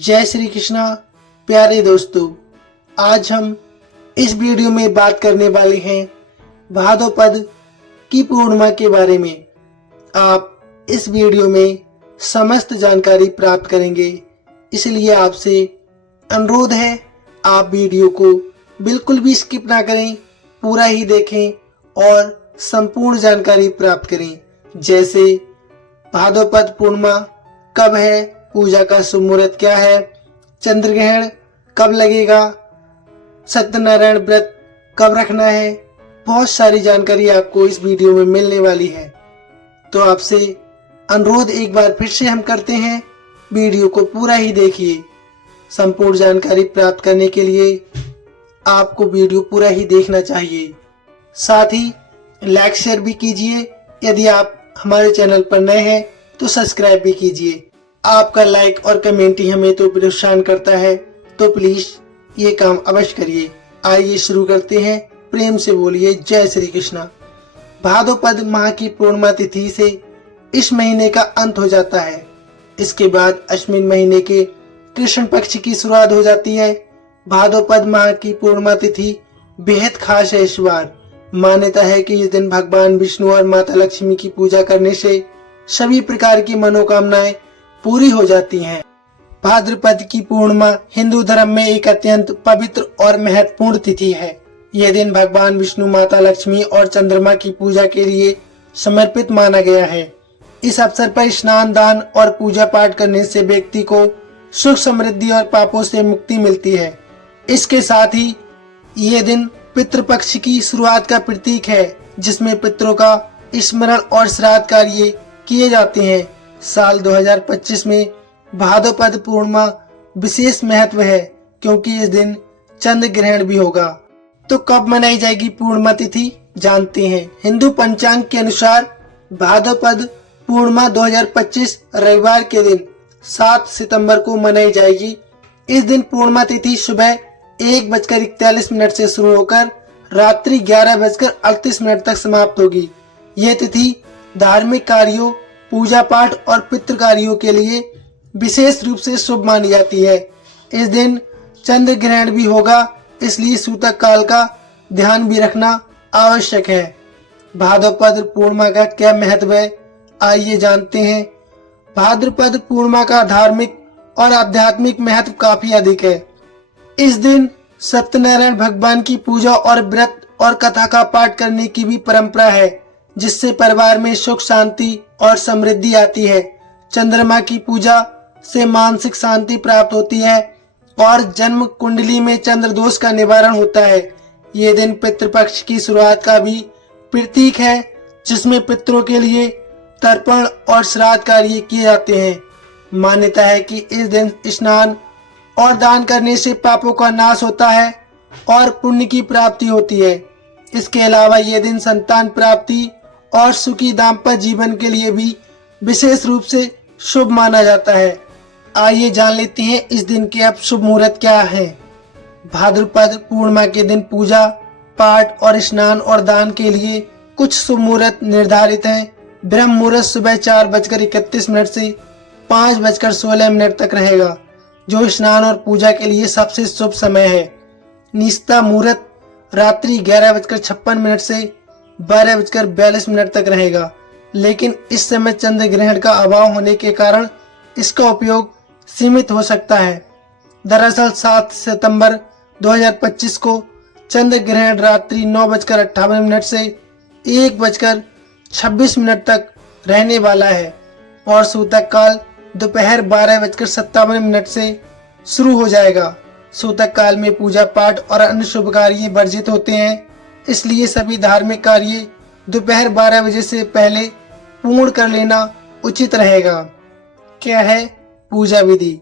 जय श्री कृष्णा। प्यारे दोस्तों, आज हम इस वीडियो में बात करने वाले हैं भाद्रपद की पूर्णिमा के बारे में। आप इस वीडियो में समस्त जानकारी प्राप्त करेंगे, इसलिए आपसे अनुरोध है आप वीडियो को बिल्कुल भी स्किप ना करें, पूरा ही देखें और संपूर्ण जानकारी प्राप्त करें। जैसे भाद्रपद पूर्णिमा कब है, पूजा का शुभ मुहूर्त क्या है, चंद्र ग्रहण कब लगेगा, सत्यनारायण व्रत कब रखना है, बहुत सारी जानकारी आपको इस वीडियो में मिलने वाली है। तो आपसे अनुरोध एक बार फिर से हम करते हैं, वीडियो को पूरा ही देखिए। संपूर्ण जानकारी प्राप्त करने के लिए आपको वीडियो पूरा ही देखना चाहिए। साथ ही लाइक शेयर भी कीजिए। यदि आप हमारे चैनल पर नए हैं तो सब्सक्राइब भी कीजिए। आपका लाइक और कमेंट ही हमें तो प्रोत्साहन करता है, तो प्लीज ये काम अवश्य करिए। आइए शुरू करते हैं। प्रेम से बोलिए जय श्री कृष्णा। भाद्रपद माह की पूर्णिमा तिथि से इस महीने का अंत हो जाता है। इसके बाद अश्विन महीने के कृष्ण पक्ष की शुरुआत हो जाती है। भाद्रपद माह की पूर्णिमा तिथि बेहद खास है। इस बार मान्यता है कि इस दिन भगवान विष्णु और माता लक्ष्मी की पूजा करने से सभी प्रकार की मनोकामनाएं पूरी हो जाती हैं। भाद्रपद की पूर्णिमा हिंदू धर्म में एक अत्यंत पवित्र और महत्वपूर्ण तिथि है। यह दिन भगवान विष्णु, माता लक्ष्मी और चंद्रमा की पूजा के लिए समर्पित माना गया है। इस अवसर पर स्नान, दान और पूजा पाठ करने से व्यक्ति को सुख, समृद्धि और पापों से मुक्ति मिलती है। इसके साथ ही यह दिन पितृपक्ष की शुरुआत का प्रतीक है, जिसमें पितरों का स्मरण और श्राद्ध कार्य किए जाते हैं। साल 2025 में भाद्रपद पूर्णिमा विशेष महत्व है, क्योंकि इस दिन चंद्र ग्रहण भी होगा। तो कब मनाई जाएगी पूर्णिमा तिथि, जानते हैं। हिंदू पंचांग के अनुसार भाद्रपद पूर्णिमा 2025 रविवार के दिन 7 सितंबर को मनाई जाएगी। इस दिन पूर्णिमा तिथि सुबह 1:41 से शुरू होकर रात्रि 11:38 तक समाप्त होगी। यह तिथि धार्मिक कार्यों, पूजा पाठ और पितृ कार्यों के लिए विशेष रूप से शुभ मानी जाती है। इस दिन चंद्र ग्रहण भी होगा, इसलिए सूतक काल का ध्यान भी रखना आवश्यक है। भाद्रपद पूर्णिमा का क्या महत्व है, आइए जानते हैं। भाद्रपद पूर्णिमा का धार्मिक और आध्यात्मिक महत्व काफी अधिक है। इस दिन सत्यनारायण भगवान की पूजा और व्रत और कथा का पाठ करने की भी परंपरा है, जिससे परिवार में सुख, शांति और समृद्धि आती है। चंद्रमा की पूजा से मानसिक शांति प्राप्त होती है और जन्म कुंडली में चंद्र दोष का निवारण होता है। ये दिन पितृपक्ष की शुरुआत का भी प्रतीक है, जिसमें पितरों के लिए तर्पण और श्राद्ध कार्य किए जाते हैं। मान्यता है कि इस दिन स्नान और दान करने से पापों का नाश होता है और पुण्य की प्राप्ति होती है। इसके अलावा यह दिन संतान प्राप्ति और सुखी दाम्पत्य जीवन के लिए भी विशेष रूप से शुभ माना जाता है। आइए जान लेते हैं इस दिन के अब शुभ मुहूर्त क्या है। भाद्रपद पूर्णिमा के दिन पूजा पाठ और स्नान और दान के लिए कुछ शुभ मुहूर्त निर्धारित हैं। ब्रह्म मुहूर्त सुबह 4:31 से 5:16 तक रहेगा, जो स्नान और पूजा के लिए सबसे शुभ समय है। निस्ता मुहूर्त रात्रि 11:56 से 12:42 तक रहेगा, लेकिन इस समय चंद्र ग्रहण का अभाव होने के कारण इसका उपयोग सीमित हो सकता है। दरअसल 7 सितंबर 2025 को चंद्र ग्रहण रात्रि 9:58 से 1:26 तक रहने वाला है और सूतक काल दोपहर 12:57 से शुरू हो जाएगा। सूतक काल में पूजा पाठ और अन्य शुभ कार्य वर्जित होते हैं, इसलिए सभी धार्मिक कार्य दोपहर 12 बजे से पहले पूर्ण कर लेना उचित रहेगा। क्या है पूजा विधि?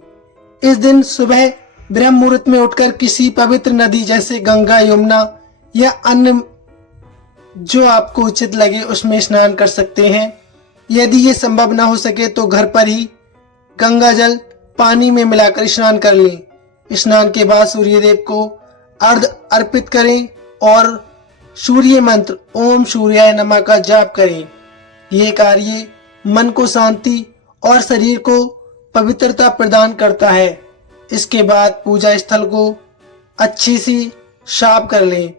इस दिन सुबह ब्रह्म मुहूर्त में उठकर किसी पवित्र नदी जैसे गंगा, यमुना या अन्य जो आपको उचित लगे उसमें स्नान कर सकते हैं। यदि ये संभव न हो सके तो घर पर ही गंगा जल पानी में मिलाकर स्नान कर लें। स्नान के बाद सूर्यदेव को अर्घ्य अर्पित करें और सूर्य मंत्र ओम सूर्याय नमः का जाप करें। ये कार्य मन को शांति और शरीर को पवित्रता प्रदान करता है। इसके बाद पूजा स्थल को अच्छी सी साफ कर लें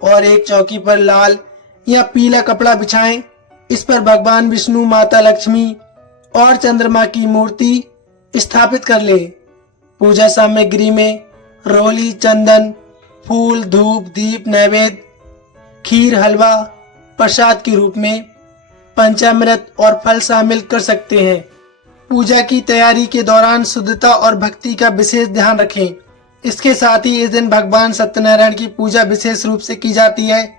और एक चौकी पर लाल या पीला कपड़ा बिछाएं। इस पर भगवान विष्णु, माता लक्ष्मी और चंद्रमा की मूर्ति स्थापित कर लें। पूजा सामग्री में रोली, चंदन, फूल, धूप, दीप, नैवेद्य, खीर, हलवा, प्रसाद के रूप में पंचामृत और फल शामिल कर सकते हैं। पूजा की तैयारी के दौरान शुद्धता और भक्ति का विशेष ध्यान रखें। इसके साथ ही इस दिन भगवान सत्यनारायण की पूजा विशेष रूप से की जाती है।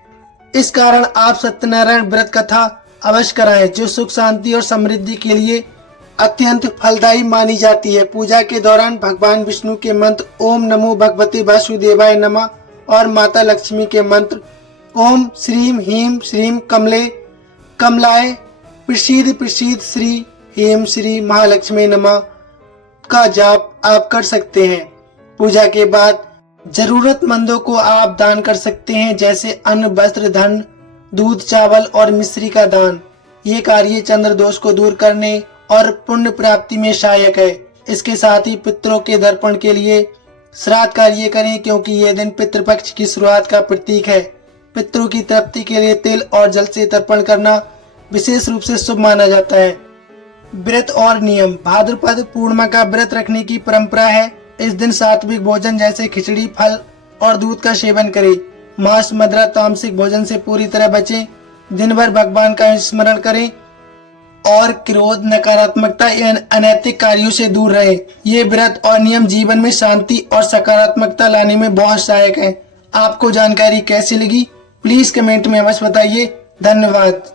इस कारण आप सत्यनारायण व्रत कथा अवश्य कराएं, जो सुख, शांति और समृद्धि के लिए अत्यंत फलदायी मानी जाती है। पूजा के दौरान भगवान विष्णु के मंत्र ओम नमो भगवते वासुदेवाय नमः और माता लक्ष्मी के मंत्र ओम श्रीम ह्रीम श्रीम कमले कमलाय प्रसीद प्रसीद श्री ह्रीम श्री महालक्ष्मी नमः का जाप आप कर सकते हैं। पूजा के बाद जरूरतमंदों को आप दान कर सकते हैं, जैसे अन्न, वस्त्र, धन, दूध, चावल और मिश्री का दान। ये कार्य चंद्र दोष को दूर करने और पुण्य प्राप्ति में सहायक है। इसके साथ ही पितरों के दर्पण के लिए श्राद्ध कार्य करें, क्योंकि यह दिन पितृपक्ष की शुरुआत का प्रतीक है। पितरों की तृप्ति के लिए तिल और जल से तर्पण करना विशेष रूप से शुभ माना जाता है। व्रत और नियम। भाद्रपद पूर्णिमा का व्रत रखने की परंपरा है। इस दिन सात्विक भोजन जैसे खिचड़ी, फल और दूध का सेवन करें। मांस, मदिरा, तामसिक भोजन से पूरी तरह बचें। दिन भर भगवान का स्मरण करें और क्रोध, नकारात्मकता या अनैतिक कार्यों से दूर रहें। ये व्रत और नियम जीवन में शांति और सकारात्मकता लाने में बहुत सहायक है। आपको जानकारी कैसी लगी प्लीज कमेंट में अवश्य बताइए। धन्यवाद।